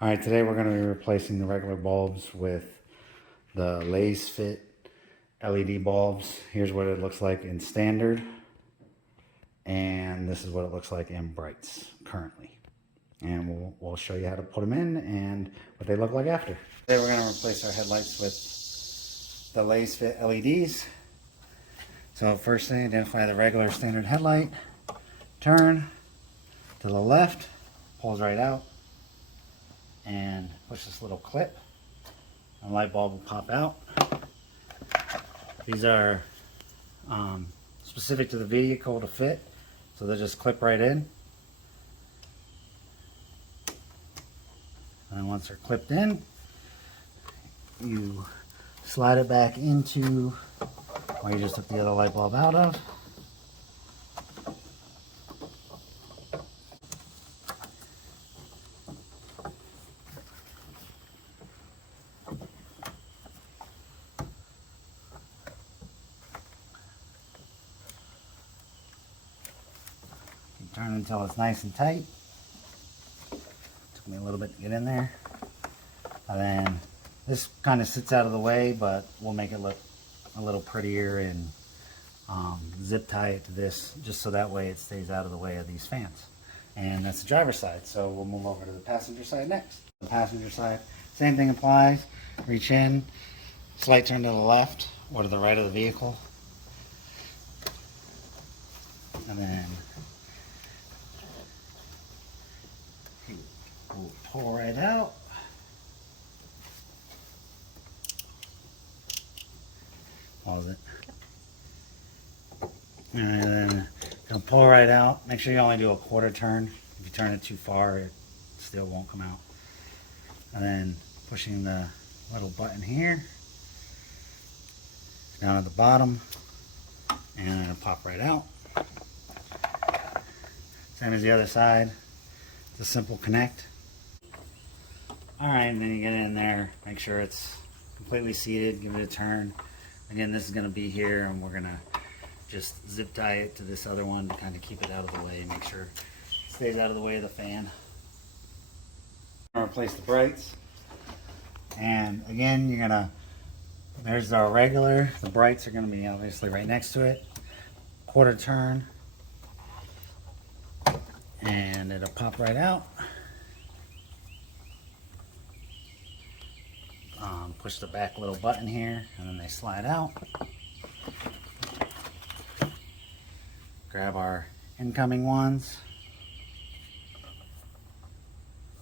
Alright, today we're going to be replacing the regular bulbs with the Lasfit LED bulbs. Here's what it looks like in standard, and this is what it looks like in brights currently. And we'll show you how to put them in and what they look like after. Today we're going to replace our headlights with the Lasfit LEDs. So first thing, identify the regular standard headlight, turn to the left, pulls right out, and push this little clip. A light bulb will pop out. These are specific to the vehicle to fit, so they'll just clip right in. And once they're clipped in, you slide it back into where you just took the other light bulb out of. Turn until it's nice and tight. Took me a little bit to get in there. And then this kind of sits out of the way, but we'll make it look a little prettier and zip tie it to this just so that way it stays out of the way of these fans. And that's the driver's side, so we'll move over to the passenger side next. The passenger side, same thing applies. Reach in, slight turn to the left or to the right of the vehicle. And then we'll pull right out. Pause it. And then you'll pull right out. Make sure you only do a quarter turn. If you turn it too far, it still won't come out. And then pushing the little button here down at the bottom, and it'll pop right out. Same as the other side. It's a simple connect. Alright, and then you get in there, make sure it's completely seated, give it a turn. Again, this is going to be here, and we're going to just zip tie it to this other one to kind of keep it out of the way, make sure it stays out of the way of the fan. I'm going to replace the brights. And again, you're going to, there's our regular, the brights are going to be obviously right next to it. Quarter turn, and it'll pop right out. Push the back little button here, and then they slide out. Grab our incoming ones.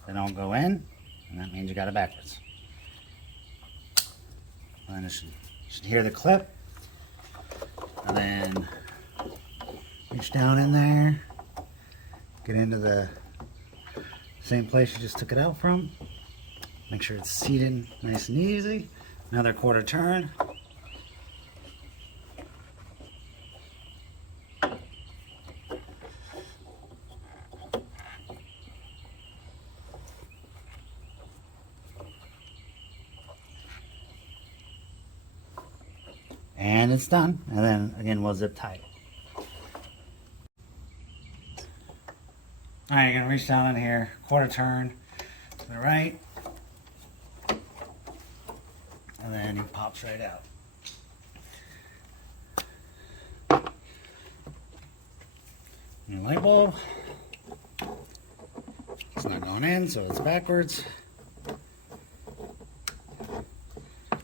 They don't go in, and that means you got it backwards. And then you should hear the clip, and then reach down in there, get into the same place you just took it out from. Make sure it's seated nice and easy. Another quarter turn. And it's done. And then again, we'll zip tie it. All right, you're gonna reach down in here, quarter turn to the right. And then he pops right out. New light bulb. It's not going in, so it's backwards.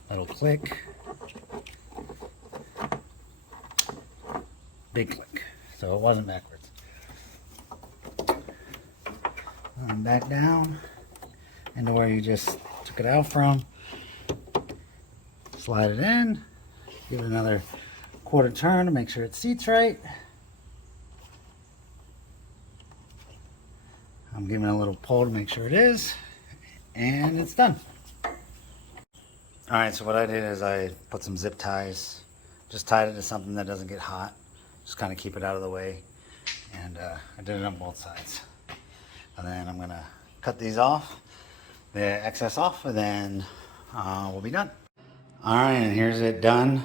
Little click. Big click. So it wasn't backwards. And back down into where you just took it out from. Slide it in, give it another quarter turn to make sure it seats right. I'm giving it a little pull to make sure it is, and it's done. Alright, so what I did is I put some zip ties, just tied it to something that doesn't get hot, just kind of keep it out of the way, and I did it on both sides. And then I'm going to cut these off, the excess off, and then we'll be done. Alright, and here's it done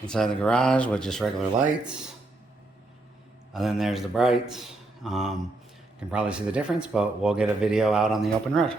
inside the garage with just regular lights. And then there's the brights. You can probably see the difference, but we'll get a video out on the open road.